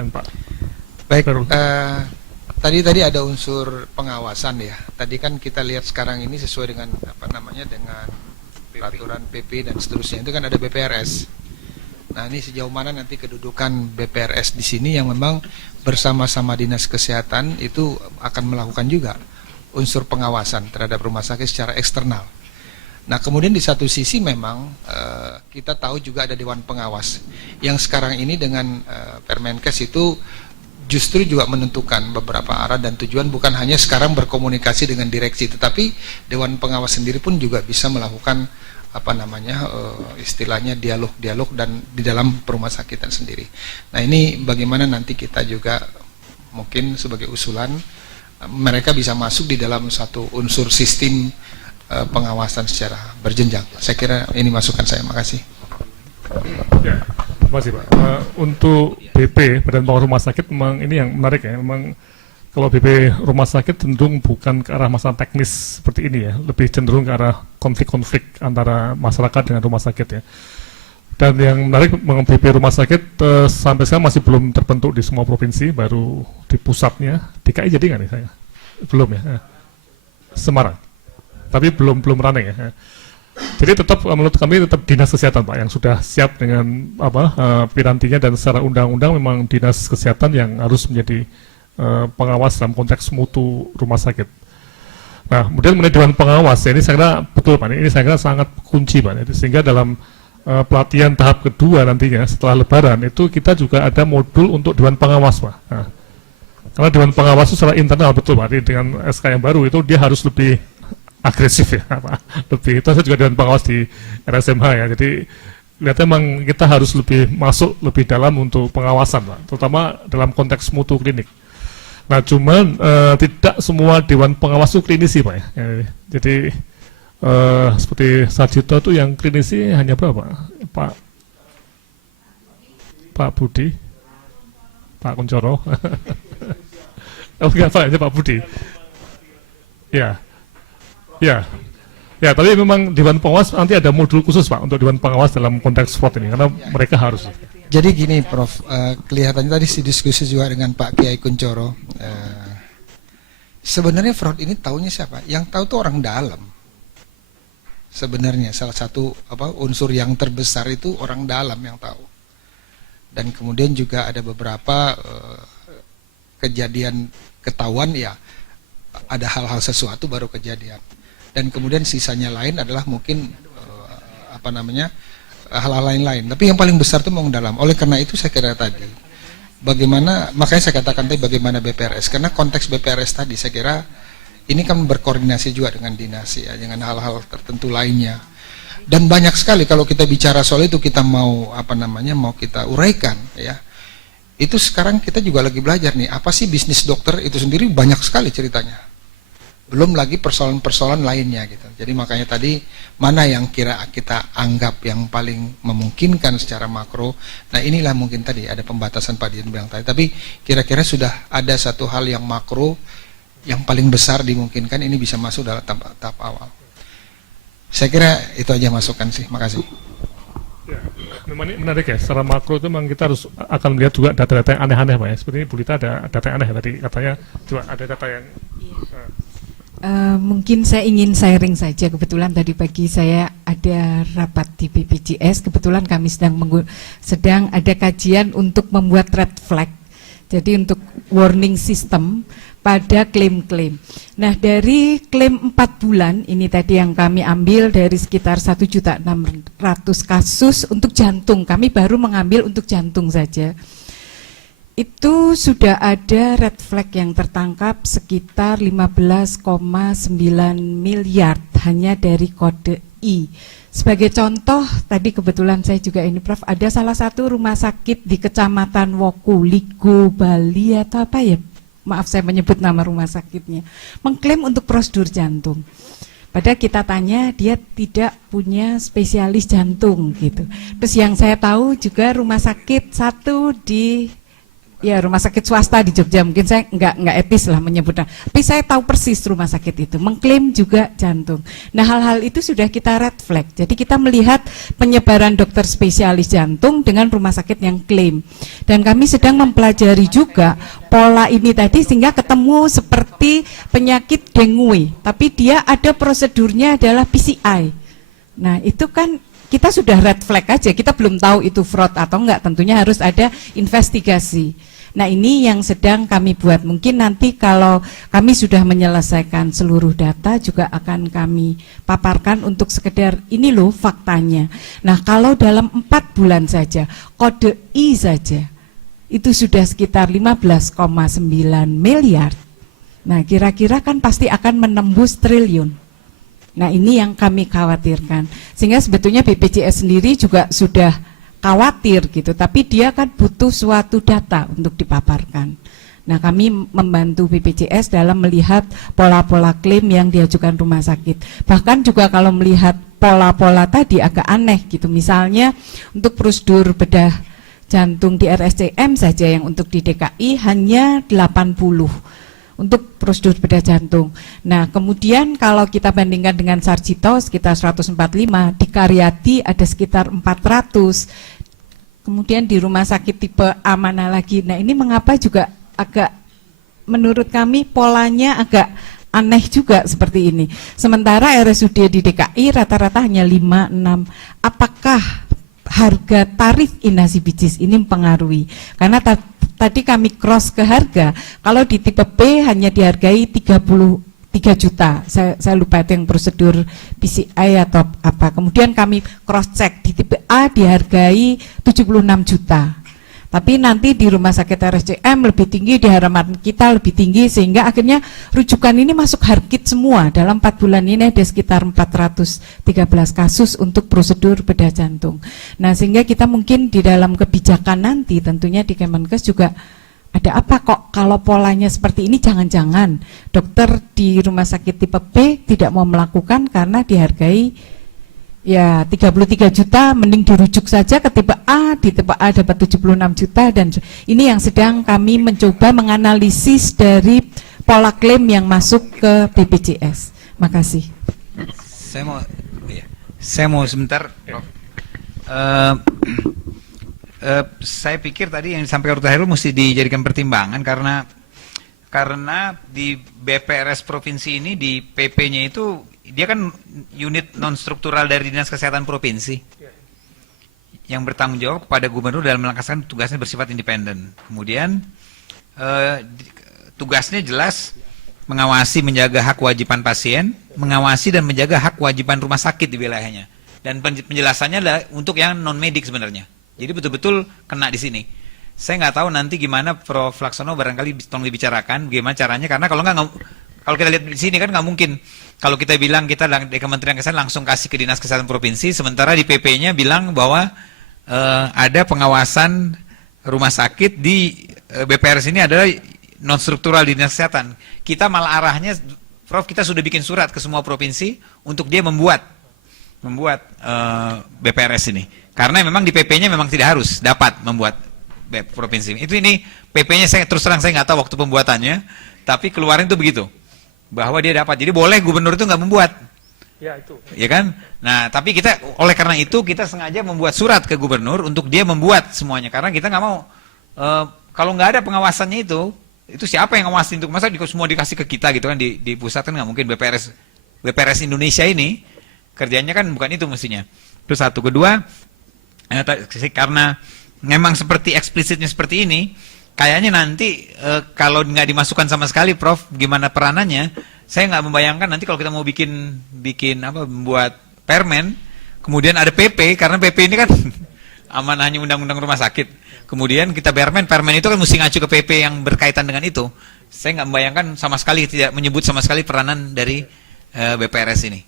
dan Pak. Baik, Baru. tadi ada unsur pengawasan ya. Tadi kan kita lihat sekarang ini sesuai dengan dengan peraturan PP dan seterusnya. Itu kan ada BPRS. Nah, ini sejauh mana nanti kedudukan BPRS di sini yang memang bersama-sama Dinas Kesehatan itu akan melakukan juga unsur pengawasan terhadap rumah sakit secara eksternal. Nah, kemudian di satu sisi memang kita tahu juga ada Dewan Pengawas yang sekarang ini dengan Permenkes itu justru juga menentukan beberapa arah dan tujuan, bukan hanya sekarang berkomunikasi dengan direksi, tetapi Dewan Pengawas sendiri pun juga bisa melakukan istilahnya dialog dan di dalam rumah sakitan sendiri. Nah, ini bagaimana nanti kita juga mungkin sebagai usulan mereka bisa masuk di dalam satu unsur sistem pengawasan secara berjenjang. Saya kira ini masukan saya. Makasih. Ya, terima kasih Pak. Untuk BP, Badan Pengawas Rumah Sakit, memang ini yang menarik ya. Memang kalau BP Rumah Sakit cenderung bukan ke arah masalah teknis seperti ini ya, lebih cenderung ke arah konflik-konflik antara masyarakat dengan rumah sakit ya. Dan yang menarik, BP Rumah Sakit sampai sekarang masih belum terbentuk di semua provinsi, baru di pusatnya. DKI jadi nggak nih saya? Belum ya. Semarang, tapi belum running ya. Jadi tetap menurut kami tetap Dinas Kesehatan Pak yang sudah siap dengan pirantinya, dan secara undang-undang memang Dinas Kesehatan yang harus menjadi pengawas dalam konteks mutu rumah sakit. Nah, kemudian mengenai Dewan Pengawas ini saya kira betul Pak, ini saya kira sangat kunci Pak. Sehingga dalam pelatihan tahap kedua nantinya setelah Lebaran itu kita juga ada modul untuk Dewan Pengawas Pak. Nah, karena Dewan Pengawas itu secara internal betul Pak, dengan SK yang baru itu dia harus lebih agresif ya Pak. Lebih, itu saya juga Dewan Pengawas di RSMH ya, jadi lihatnya memang kita harus lebih masuk lebih dalam untuk pengawasan Pak, terutama dalam konteks mutu klinik. Nah, cuman tidak semua Dewan Pengawas itu klinisi Pak ya. Jadi seperti Sarjito itu yang klinisi hanya berapa Pak Budi, Pak Kuncoro. Oh enggak Pak, Pak Budi. Ya, tapi memang Dewan Pengawas nanti ada modul khusus Pak untuk Dewan Pengawas dalam konteks fraud ini, karena mereka harus. Jadi gini Prof, kelihatannya tadi si diskusi juga dengan Pak Kiai Kuncoro. Sebenarnya fraud ini taunya siapa? Yang tahu tuh orang dalam. Sebenarnya salah satu unsur yang terbesar itu orang dalam yang tahu. Dan kemudian juga ada beberapa kejadian ketahuan ya, ada hal-hal sesuatu baru kejadian. Dan kemudian sisanya lain adalah mungkin hal-hal lain-lain. Tapi yang paling besar itu memang dalam. Oleh karena itu saya kira tadi makanya saya katakan tadi bagaimana BPRS, karena konteks BPRS tadi saya kira ini kan berkoordinasi juga dengan dinas ya, dengan hal-hal tertentu lainnya. Dan banyak sekali kalau kita bicara soal itu, kita mau mau kita uraikan ya. Itu sekarang kita juga lagi belajar nih, apa sih bisnis dokter itu sendiri, banyak sekali ceritanya. Belum lagi persoalan-persoalan lainnya gitu. Jadi makanya tadi mana yang kira kita anggap yang paling memungkinkan secara makro. Nah, inilah mungkin tadi ada pembatasan Pak Dian bilang tadi. Tapi kira-kira sudah ada satu hal yang makro yang paling besar dimungkinkan ini bisa masuk dalam tahap awal. Saya kira itu aja masukan sih. Makasih. Ya, memang ini menarik ya. Secara makro itu memang kita harus akan melihat juga data-data yang aneh-aneh Pak ya. Seperti ini Bu Lita ada data yang aneh tadi katanya. Coba ada data yang mungkin saya ingin sharing saja. Kebetulan tadi pagi saya ada rapat di BPJS. Kebetulan kami sedang ada kajian untuk membuat red flag. Jadi untuk warning system pada klaim-klaim. Nah, dari klaim 4 bulan ini tadi yang kami ambil dari sekitar 1.600.000 kasus untuk jantung. Kami baru mengambil untuk jantung saja. Itu sudah ada red flag yang tertangkap sekitar 15,9 miliar hanya dari kode I. Sebagai contoh, tadi kebetulan saya juga ini Prof, ada salah satu rumah sakit di Kecamatan Woku, Ligo, Bali atau apa ya? Maaf saya menyebut nama rumah sakitnya. Mengklaim untuk prosedur jantung. Padahal kita tanya dia tidak punya spesialis jantung gitu. Terus yang saya tahu juga rumah sakit satu di Ya, rumah sakit swasta di Jogja, mungkin saya nggak etis lah menyebutnya. Tapi saya tahu persis rumah sakit itu, mengklaim juga jantung. Nah, hal-hal itu sudah kita red flag. Jadi kita melihat penyebaran dokter spesialis jantung dengan rumah sakit yang klaim. Dan kami sedang mempelajari juga pola ini tadi sehingga ketemu seperti penyakit dengue. Tapi dia ada prosedurnya adalah PCI. Nah, itu kan kita sudah red flag aja, kita belum tahu itu fraud atau enggak, tentunya harus ada investigasi. Nah, ini yang sedang kami buat. Mungkin nanti kalau kami sudah menyelesaikan seluruh data juga akan kami paparkan untuk sekedar ini loh faktanya. Nah, kalau dalam 4 bulan saja, kode I saja, itu sudah sekitar 15,9 miliar. Nah, kira-kira kan pasti akan menembus triliun. Nah, ini yang kami khawatirkan. Sehingga sebetulnya BPJS sendiri juga sudah khawatir gitu, tapi dia kan butuh suatu data untuk dipaparkan. Nah, kami membantu BPJS dalam melihat pola-pola klaim yang diajukan rumah sakit. Bahkan juga kalau melihat pola-pola tadi agak aneh gitu. Misalnya untuk prosedur bedah jantung di RSCM saja yang untuk di DKI hanya 80 untuk prosedur bedah jantung. Nah, kemudian kalau kita bandingkan dengan Sarjito sekitar 145, di Karyadi ada sekitar 400. Kemudian di rumah sakit tipe A mana lagi. Nah, ini mengapa juga agak menurut kami polanya agak aneh juga seperti ini. Sementara RSUD di DKI rata-rata hanya 5, 6. Apakah harga tarif inasi bijis ini mempengaruhi? Karena tadi kami cross ke harga, kalau di tipe B hanya dihargai 33 juta, saya lupa itu yang prosedur PCI atau apa. Kemudian kami cross check, di tipe A dihargai 76 juta. Tapi nanti di rumah sakit RSCM lebih tinggi, di harapan kita lebih tinggi, sehingga akhirnya rujukan ini masuk harkit semua. Dalam 4 bulan ini ada sekitar 413 kasus untuk prosedur bedah jantung. Nah, sehingga kita mungkin di dalam kebijakan nanti tentunya di Kemenkes juga ada apa kok kalau polanya seperti ini, jangan-jangan dokter di rumah sakit tipe B tidak mau melakukan karena dihargai ya 33 juta, mending dirujuk saja ke tipe A, di tipe A dapat 76 juta, dan ini yang sedang kami mencoba menganalisis dari pola klaim yang masuk ke BPJS. Makasih. Saya mau sebentar. Saya pikir tadi yang disampaikan Dr. Hairul mesti dijadikan pertimbangan karena di BPRS provinsi ini, di PP-nya itu dia kan unit non struktural dari Dinas Kesehatan Provinsi yang bertanggung jawab kepada gubernur dalam melaksanakan tugasnya bersifat independen. Kemudian tugasnya jelas mengawasi, menjaga hak kewajiban pasien, mengawasi dan menjaga hak kewajiban rumah sakit di wilayahnya. Dan penjelasannya adalah untuk yang non medik sebenarnya. Jadi betul-betul kena di sini. Saya nggak tahu nanti gimana Prof. Laksono, barangkali tolong dibicarakan gimana caranya, karena kalau kita lihat di sini kan nggak mungkin. Kalau kita bilang kita di Kementerian Kesehatan langsung kasih ke Dinas Kesehatan Provinsi, sementara di PP-nya bilang bahwa ada pengawasan rumah sakit di BPRS ini adalah non struktural di Dinas Kesehatan. Kita malah arahnya, Prof, kita sudah bikin surat ke semua provinsi untuk dia membuat BPRS ini. Karena memang di PP-nya memang tidak harus dapat membuat provinsi. Ini PP-nya saya terus terang saya nggak tahu waktu pembuatannya, tapi keluarin itu begitu. Bahwa dia dapat. Jadi boleh gubernur itu nggak membuat. Ya, itu. Ya kan? Nah, tapi kita oleh karena itu kita sengaja membuat surat ke gubernur untuk dia membuat semuanya, karena kita nggak mau kalau nggak ada pengawasannya itu siapa yang ngawasin? Untuk masa semua dikasih ke kita gitu kan, di pusat kan nggak mungkin. BPRS Indonesia ini kerjanya kan bukan itu mestinya. Terus satu, kedua, karena memang seperti eksplisitnya seperti ini, kayaknya nanti kalau nggak dimasukkan sama sekali, Prof, gimana peranannya? Saya nggak membayangkan nanti kalau kita mau membuat permen, kemudian ada PP, karena PP ini kan amanahnya undang-undang rumah sakit. Kemudian kita permen itu kan mesti ngacu ke PP yang berkaitan dengan itu. Saya nggak membayangkan sama sekali, tidak menyebut sama sekali peranan dari BPRS ini.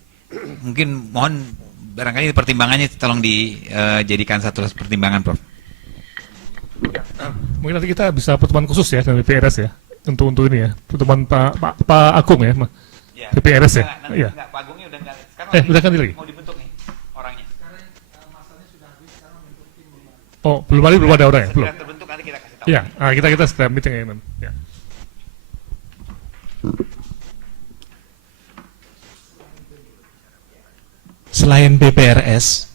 Mungkin mohon barangkali pertimbangannya tolong dijadikan satu pertimbangan, Prof. Mungkin nanti kita bisa pertemuan khusus ya dengan BPRS ya, untuk ini ya, pertemuan Pak Agung ya, BPRS ya. Iya. Pak Agungnya udah nggak. Sekarang udah ganti lagi. Mau dibentuk nih orangnya. Oh, belum ada orang ya? Belum. Sudah terbentuk, nanti kita kasih tahu. Ya, kita segera meeting ya, ya. Selain BPRS,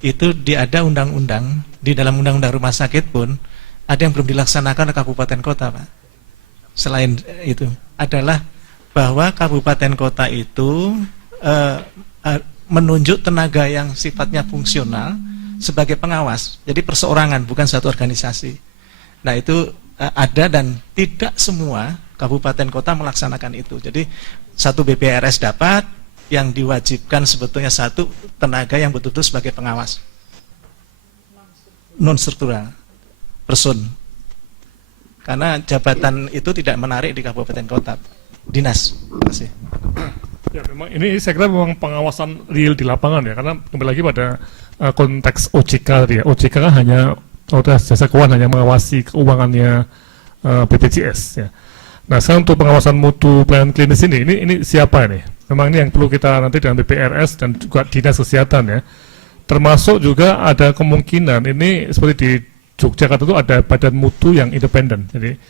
itu ada undang-undang, di dalam undang-undang rumah sakit pun ada yang belum dilaksanakan oleh kabupaten kota, Pak. Selain itu adalah bahwa kabupaten kota itu menunjuk tenaga yang sifatnya fungsional sebagai pengawas. Jadi perseorangan, bukan satu organisasi. Nah, itu ada dan tidak semua kabupaten kota melaksanakan itu. Jadi satu BPRS dapat, yang diwajibkan sebetulnya satu tenaga yang betul-betul sebagai pengawas. Non struktural, person. Karena jabatan itu tidak menarik di kabupaten kota, dinas. Terima kasih. Ya, memang ini saya kira memang pengawasan real di lapangan ya, karena kembali lagi pada konteks OJK tadi ya. OJK kan hanya Otoritas Jasa Keuangan hanya mengawasi keuangannya BPJS ya. Nah, sekarang untuk pengawasan mutu pelayanan klinis ini siapa ini? Memang ini yang perlu kita nanti dengan BPRS dan juga Dinas Kesehatan ya. Termasuk juga ada kemungkinan ini seperti di Yogyakarta itu ada badan mutu yang independen. Jadi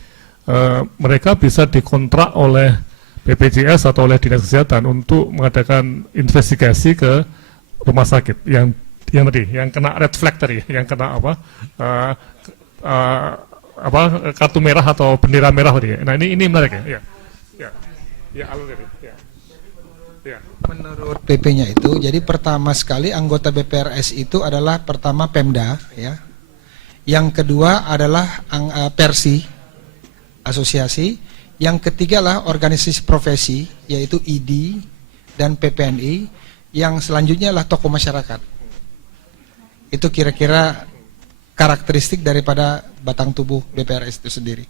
mereka bisa dikontrak oleh BPJS atau oleh Dinas Kesehatan untuk mengadakan investigasi ke rumah sakit yang kena red flag tadi, yang kena kartu merah atau bendera merah tadi. Nah, ini menarik ya. Ya, alur tadi. Ya. Menurut PP-nya itu, jadi pertama sekali anggota BPRS itu adalah pertama Pemda, ya. Yang kedua adalah Persi, asosiasi. Yang ketiga lah organisasi profesi, yaitu ID dan PPNI. Yang selanjutnya adalah tokoh masyarakat. Itu kira-kira karakteristik daripada batang tubuh BPRS itu sendiri.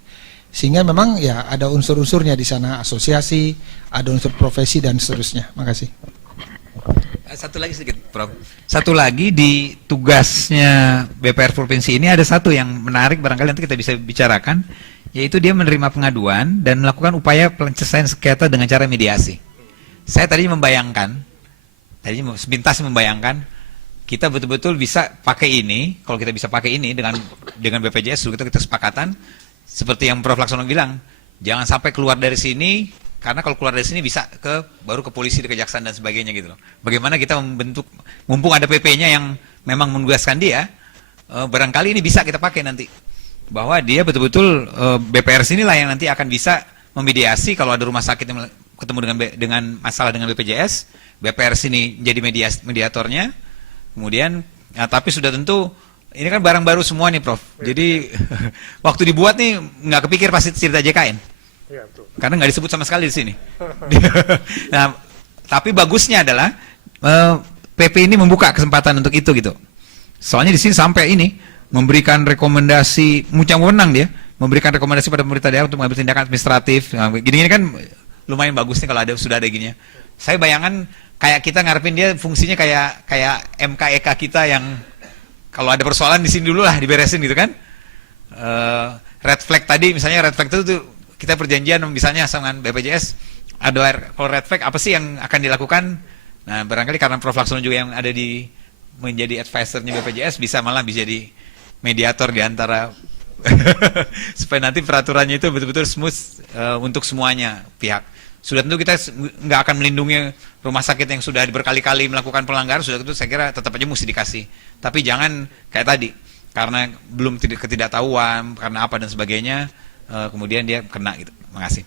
Sehingga memang ya ada unsur-unsurnya di sana, asosiasi, ada unsur profesi dan seterusnya. Makasih. Satu lagi sedikit, Prof. Satu lagi di tugasnya BPR Provinsi ini ada satu yang menarik, barangkali nanti kita bisa bicarakan, yaitu dia menerima pengaduan dan melakukan upaya penyelesaian sengketa dengan cara mediasi. Saya tadi sepintas membayangkan, kita betul-betul bisa pakai ini, kalau kita bisa pakai ini dengan BPJS, kita sepakatan, seperti yang Prof. Laksono bilang, jangan sampai keluar dari sini, karena kalau keluar dari sini bisa baru ke polisi, ke kejaksaan dan sebagainya gitu loh. Bagaimana kita membentuk, mumpung ada PP-nya yang memang menugaskan dia, barangkali ini bisa kita pakai nanti. Bahwa dia betul-betul BPRS inilah yang nanti akan bisa memediasi kalau ada rumah sakit yang ketemu dengan masalah dengan BPJS, BPRS ini jadi mediatornya, kemudian, tapi sudah tentu, ini kan barang baru semua nih, Prof. Jadi waktu dibuat nih nggak kepikir pasti cerita JKN, Ya, betul. karena nggak disebut sama sekali di sini. Nah, tapi bagusnya adalah PP ini membuka kesempatan untuk itu gitu. Soalnya di sini sampai ini memberikan rekomendasi, muncang wenang dia, memberikan rekomendasi pada pemerintah daerah untuk mengambil tindakan administratif. Nah, gini-gini kan lumayan bagus nih kalau sudah ada gini. Saya bayangan kayak kita ngarepin dia fungsinya kayak MKEK kita yang kalau ada persoalan di sini dulu lah diberesin gitu kan. Red flag tadi misalnya, red flag itu kita perjanjian misalnya sama BPJS, ada kalau red flag apa sih yang akan dilakukan. Nah, barangkali karena Prof. Laksono juga yang ada menjadi advisernya BPJS bisa jadi mediator di antara supaya nanti peraturannya itu betul-betul smooth untuk semuanya pihak. Sudah tentu kita nggak akan melindungi rumah sakit yang sudah berkali-kali melakukan pelanggaran, sudah tentu saya kira tetap aja mesti dikasih. Tapi jangan kayak tadi, karena belum ketidaktahuan, karena apa dan sebagainya, kemudian dia kena gitu. Terima kasih.